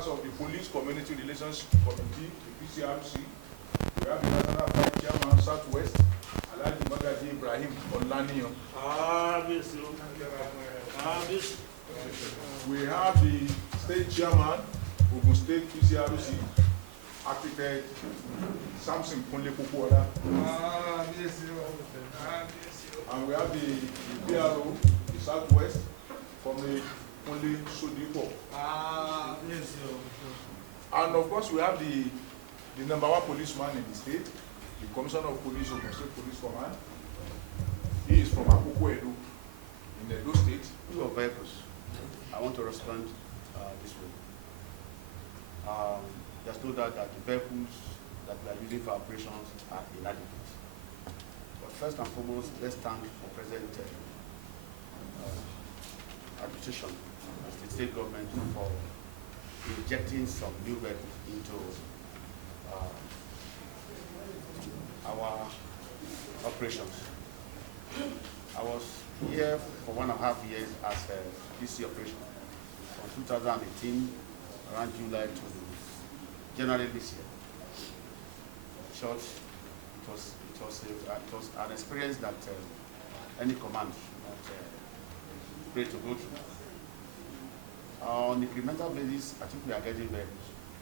members of the Police Community Relations Committee, the PCRC. We have the National Vice Chairman, Southwest, Alhaji Magaji Ibrahim Olaniyan. We have the State Chairman, Ogun State PCRC, Architect Samson Kunle Popola. And we have the PRO, the Southwest, from the Kunle Sodipo. And of course, we have the number one policeman in the state, the Commissioner of Police of the State Police Command. He is from Akoko Edo, in Edo State. Issue of vehicles. I want to respond this way. There's no doubt that the vehicles that we are using for operations are inadequate. But first and foremost, let's thank the present administration and the state government for injecting some new vehicles into our operations. I was here for 1.5 years as a DC operation from 2018 around July to January this year. Short, it was an experience that any command should not pray to go through. On incremental basis, I think we are getting vehicles.